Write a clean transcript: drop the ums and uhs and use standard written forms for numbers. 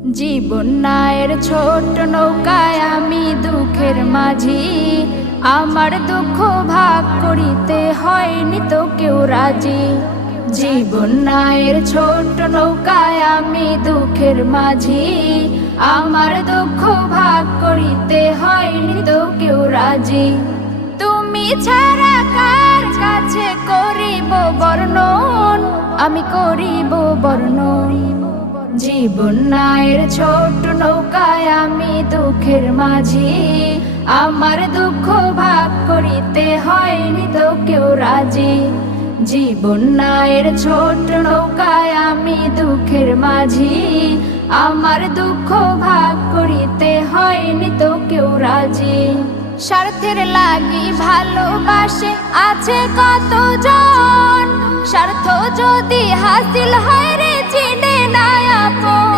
জীবন নায়ের ছোট নৌকায় আমি দুঃখের মাঝি, আমার দুঃখ ভাগ করিতে হয়নি তো কেউ রাজি। জীবন নায়ের ছোট নৌকায় আমি দুঃখের মাঝি, আমার দুঃখ ভাগ করিতে হয়নি তো কেউ রাজি। তুমি ছাড়া কার কাছে করিব বর্ণন, আমি করিব বর্ণন। জীবন নায়ের ছোট নৌকায় আমি দুঃখের মাঝি, আমার দুঃখ ভাগ করিতে হয়নি তো কেউ রাজি। জীবন নায়ের ছোট নৌকায় আমি দুঃখের মাঝি, আমার দুঃখ ভাগ করিতে হয়নি তো কেউ রাজি। স্বার্থের লাগি ভালোবাসে আছে কতজন, স্বার্থ যদি হাসিল হয় রে চিনে না আপন।